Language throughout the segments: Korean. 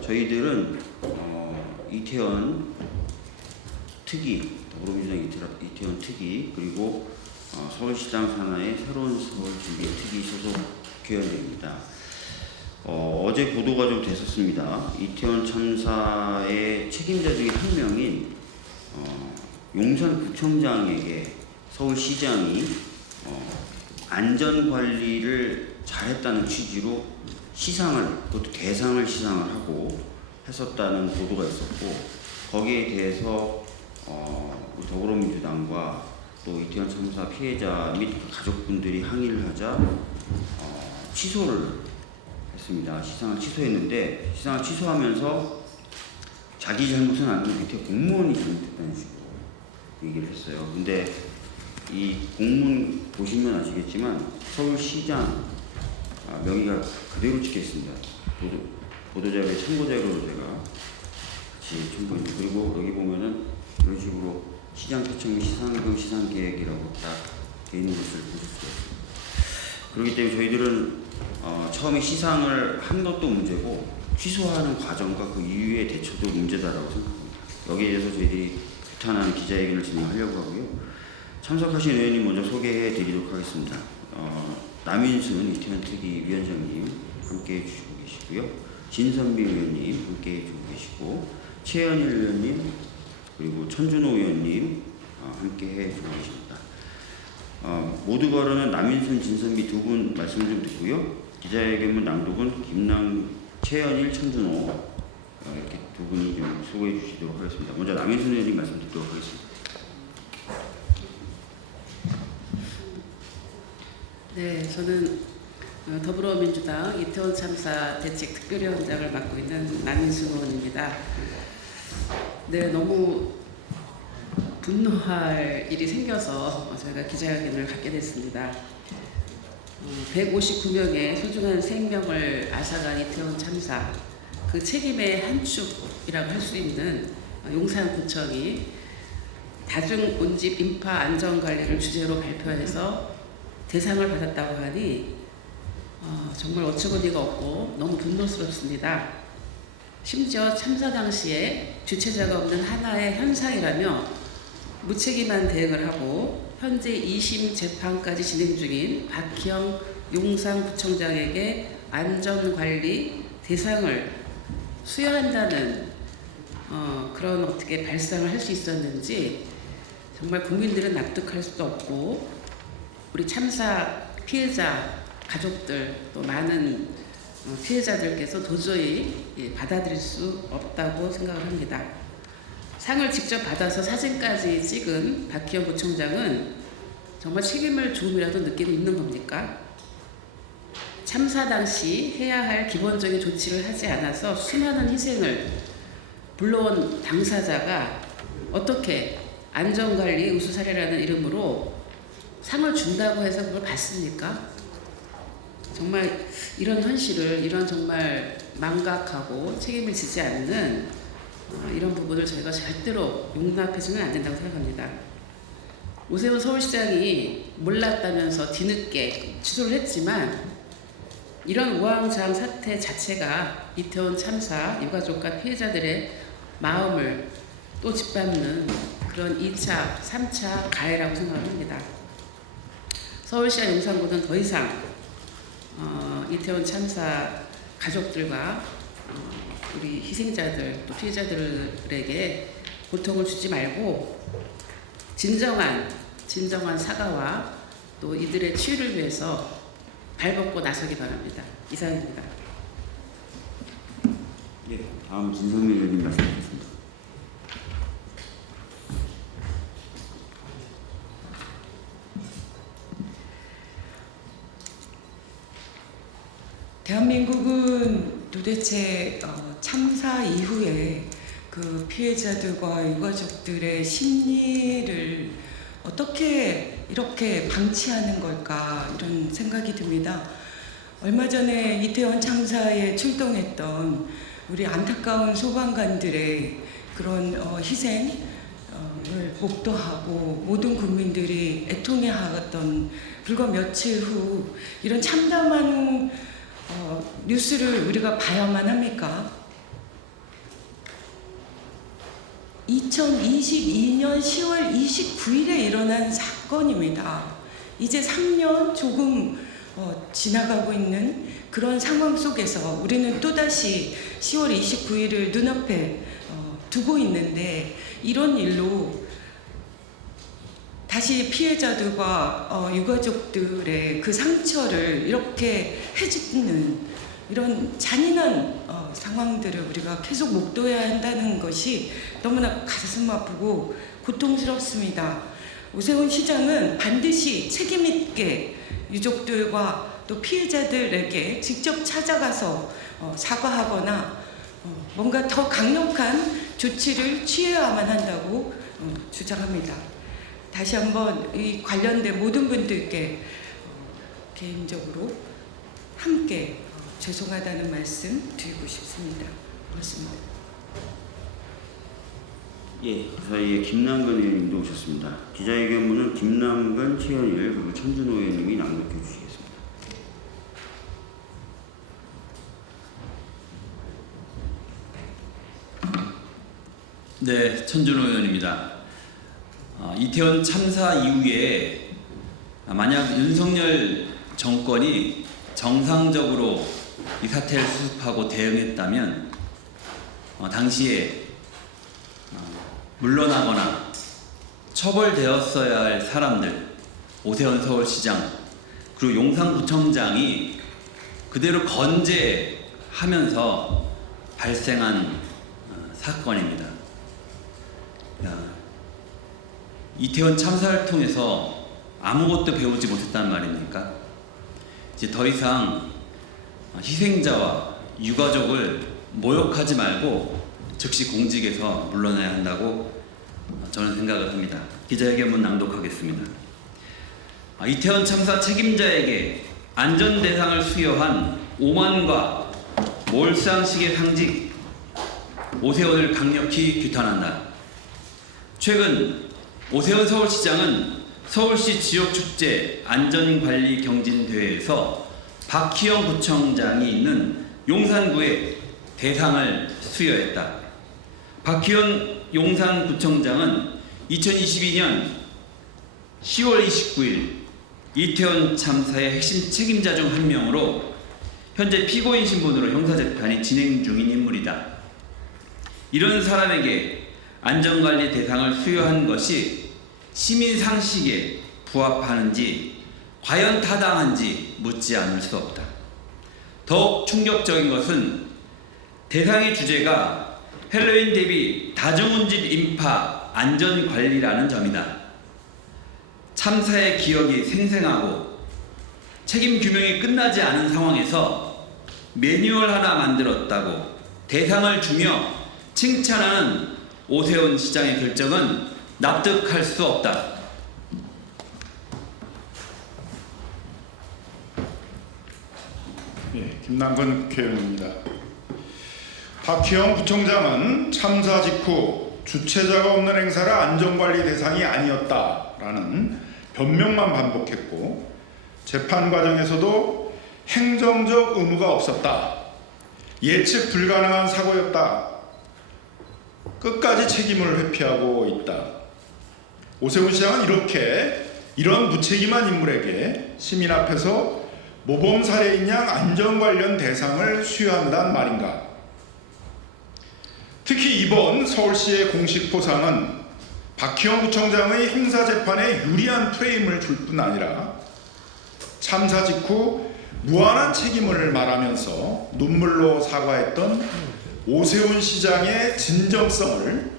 저희들은 이태원 특위, 더불어민주당 이태원 특위, 그리고 서울시장 산하의 새로운 서울 준비 특위 소속 국회의원입니다. 어제 보도가 좀 됐었습니다. 이태원 참사의 책임자 중에 한 명인 용산구청장에게 서울시장이 안전관리를 잘했다는 취지로 시상을, 그것도 대상을 시상을 하고 했었다는 보도가 있었고, 거기에 대해서 더불어민주당과 또 이태원 참사 피해자 및 가족분들이 항의를 하자 취소를 했습니다. 시상을 취소했는데, 시상을 취소하면서 자기 잘못은 아니고 밑에 공무원이 잘못했다는 식으로 얘기를 했어요. 근데 이 공문 보시면 아시겠지만 서울시장 명의가 그대로 찍혀 있습니다. 보도자료에 참고자료로 제가 같이 첨부했는데, 그리고 여기 보면은 이런 식으로 시장 초청 및 시상금 시상계획이라고 딱 되어 있는 것을 보실 수가 있습니다. 그렇기 때문에 저희들은 처음에 시상을 한 것도 문제고 취소하는 과정과 그 이후의 대처도 문제다라고 생각합니다. 여기에 대해서 저희들이 규탄하는 기자회견을 진행하려고 하고요. 참석하신 의원님 먼저 소개해 드리도록 하겠습니다. 남인순 이태원 특위 위원장님 함께해 주시고 계시고요. 진선미 의원님 함께해 주고 계시고, 최현일 의원님, 그리고 천준호 의원님 함께해 주고 계십니다. 모두 발언은 남인순, 진선미 두 분 말씀을 좀 듣고요. 기자회견문 낭독은 최현일, 천준호 이렇게 두 분이 좀 소개해 주시도록 하겠습니다. 먼저 남인순 의원님 말씀 듣도록 하겠습니다. 네, 저는 더불어민주당 이태원 참사 대책 특별위원장을 맡고 있는 남인순 의원입니다. 네, 너무 분노할 일이 생겨서 저희가 기자회견을 갖게 됐습니다. 159명의 소중한 생명을 앗아간 이태원 참사, 그 책임의 한 축이라고 할 수 있는 용산구청이 다중 온집 인파 안전관리를 주제로 발표해서 대상을 받았다고 하니 정말 어처구니가 없고 너무 분노스럽습니다. 심지어 참사 당시에 주체자가 없는 하나의 현상이라며 무책임한 대응을 하고 현재 2심 재판까지 진행 중인 박희영 용산구청장에게 안전관리 대상을 수여한다는 그런 어떻게 발상을 할 수 있었는지 정말 국민들은 납득할 수도 없고, 우리 참사 피해자 가족들 또 많은 피해자들께서 도저히 받아들일 수 없다고 생각을 합니다. 상을 직접 받아서 사진까지 찍은 박희영 구청장은 정말 책임을 조금이라도 느끼고 있는 겁니까? 참사 당시 해야 할 기본적인 조치를 하지 않아서 수많은 희생을 불러온 당사자가 어떻게 안전관리 우수 사례라는 이름으로 상을 준다고 해서 그걸 받습니까? 정말 이런 현실을, 이런 정말 망각하고 책임을 지지 않는 이런 부분을 저희가 절대로 용납해서는 안 된다고 생각합니다. 오세훈 서울시장이 몰랐다면서 뒤늦게 취소를 했지만, 이런 우왕좌왕 사태 자체가 이태원 참사 유가족과 피해자들의 마음을 또 짓밟는 그런 2차, 3차 가해라고 생각을 합니다. 서울시와 용산구는 더 이상 이태원 참사 가족들과 우리 희생자들 또 피해자들에게 고통을 주지 말고 진정한 사과와 또 이들의 치유를 위해서 발벗고 나서기 바랍니다. 이상입니다. 네, 다음 진선미 의원님 말씀드리겠습니다. 대한민국은 도대체 참사 이후에 그 피해자들과 유가족들의 심리를 어떻게 이렇게 방치하는 걸까, 이런 생각이 듭니다. 얼마 전에 이태원 참사에 출동했던 우리 안타까운 소방관들의 그런 희생을 목도하고 모든 국민들이 애통해하던 불과 며칠 후 이런 참담한 뉴스를 우리가 봐야만 합니까? 2022년 10월 29일에 일어난 사건입니다. 이제 3년 조금 지나가고 있는 그런 상황 속에서 우리는 또다시 10월 29일을 눈앞에 두고 있는데, 이런 일로 다시 피해자들과 유가족들의 그 상처를 이렇게 해짓는 이런 잔인한 상황들을 우리가 계속 목도해야 한다는 것이 너무나 가슴 아프고 고통스럽습니다. 오세훈 시장은 반드시 책임 있게 유족들과 또 피해자들에게 직접 찾아가서 사과하거나 뭔가 더 강력한 조치를 취해야만 한다고 주장합니다. 다시 한번 이 관련된 모든 분들께 개인적으로 함께 죄송하다는 말씀 드리고 싶습니다. 고맙습니다. 예, 그 사이에 김남근 의원님도 오셨습니다. 기자회견문은 김남근, 최현일 그리고 천준호 의원님이 낭독해 주시겠습니다. 네, 천준호 의원입니다. 이태원 참사 이후에 만약 윤석열 정권이 정상적으로 이 사태를 수습하고 대응했다면 당시에 물러나거나 처벌되었어야 할 사람들, 오세훈 서울시장 그리고 용산구청장이 그대로 건재하면서 발생한 사건입니다. 이태원 참사를 통해서 아무것도 배우지 못했단 말입니까? 이제 더 이상 희생자와 유가족을 모욕하지 말고 즉시 공직에서 물러나야 한다고 저는 생각을 합니다. 기자회견문 낭독하겠습니다. 이태원 참사 책임자에게 안전 대상을 수여한 오만과 몰상식의 상직 오세훈을 강력히 규탄한다. 최근 오세훈 서울시장은 서울시 지역축제 안전관리경진대회에서 박희영 구청장이 있는 용산구에 대상을 수여했다. 박희영 용산구청장은 2022년 10월 29일 이태원 참사의 핵심 책임자 중 한 명으로 현재 피고인 신분으로 형사재판이 진행 중인 인물이다. 이런 사람에게 안전관리 대상을 수여한 것이 시민 상식에 부합하는지 과연 타당한지 묻지 않을 수 없다. 더욱 충격적인 것은 대상의 주제가 헬로윈 대비 다중운집 인파 안전관리라는 점이다. 참사의 기억이 생생하고 책임 규명이 끝나지 않은 상황에서 매뉴얼 하나 만들었다고 대상을 주며 칭찬하는 오세훈 시장의 결정은 납득할 수 없다. 예, 김남근 국회의원입니다. 박희영 부총장은 참사 직후 주최자가 없는 행사라 안전관리 대상이 아니었다라는 변명만 반복했고, 재판 과정에서도 행정적 의무가 없었다, 예측 불가능한 사고였다, 끝까지 책임을 회피하고 있다. 오세훈 시장은 이런 무책임한 인물에게 시민 앞에서 모범 사례인 양 안전 관련 대상을 수여한단 말인가? 특히 이번 서울시의 공식 포상은 박희영 구청장의 행사재판에 유리한 프레임을 줄 뿐 아니라 참사 직후 무한한 책임을 말하면서 눈물로 사과했던 오세훈 시장의 진정성을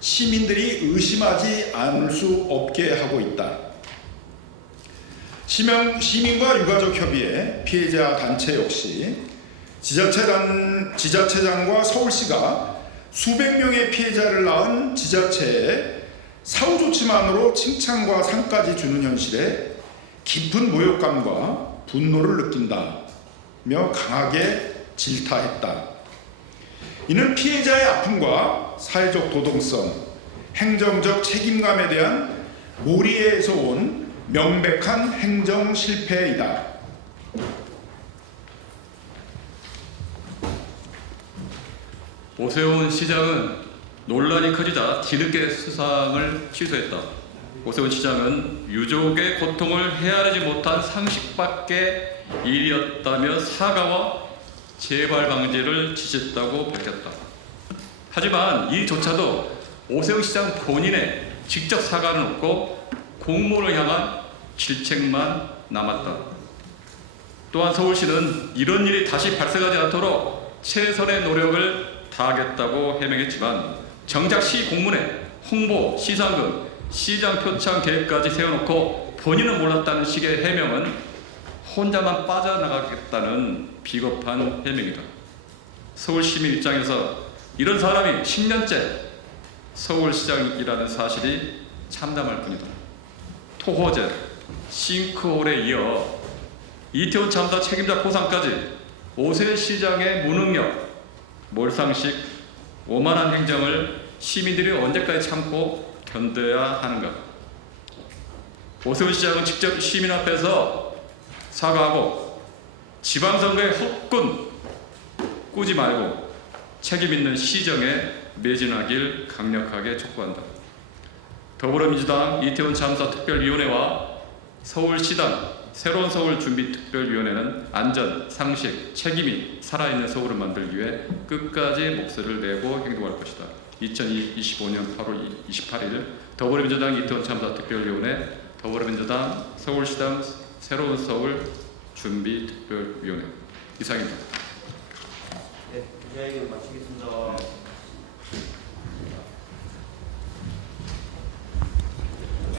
시민들이 의심하지 않을 수 없게 하고 있다. 시민과 유가족 협의회 피해자 단체 역시 지자체장과 서울시가 수백 명의 피해자를 낳은 지자체에 사후 조치만으로 칭찬과 상까지 주는 현실에 깊은 모욕감과 분노를 느낀다며 강하게 질타했다. 이는 피해자의 아픔과 사회적 도덕성, 행정적 책임감에 대한 몰이에서 온 명백한 행정 실패이다. 오세훈 시장은 논란이 커지자 뒤늦게 수상을 취소했다. 오세훈 시장은 유족의 고통을 헤아리지 못한 상식밖의 일이었다며 사과와 재발 방지를 지시했다고 밝혔다. 하지만 이조차도 오세훈 시장 본인의 직접 사과는 없고 공무원을 향한 질책만 남았다. 또한 서울시는 이런 일이 다시 발생하지 않도록 최선의 노력을 다하겠다고 해명했지만 정작 시 공문에 홍보, 시상금, 시장 표창 계획까지 세워놓고 본인은 몰랐다는 식의 해명은 혼자만 빠져나가겠다는 비겁한 해명이다. 서울시민 입장에서 이런 사람이 10년째 서울시장이라는 사실이 참담할 뿐이다. 토호제, 싱크홀에 이어 이태원 참사 책임자 포상까지 오세훈 시장의 무능력, 몰상식, 오만한 행정을 시민들이 언제까지 참고 견뎌야 하는가? 오세훈 시장은 직접 시민 앞에서 사과하고 지방선거에 헛군 꾸지 말고 책임 있는 시정에 매진하길 강력하게 촉구한다. 더불어민주당 이태원 참사 특별위원회와 서울시당 새로운 서울 준비 특별위원회는 안전, 상식, 책임이 살아있는 서울을 만들기 위해 끝까지 목소리를 내고 행동할 것이다. 2025년 8월 28일 더불어민주당 이태원 참사 특별위원회, 더불어민주당 서울시당 새로운 서울 준비 특별위원회 이상입니다. 네, 기자회견 마치겠습니다.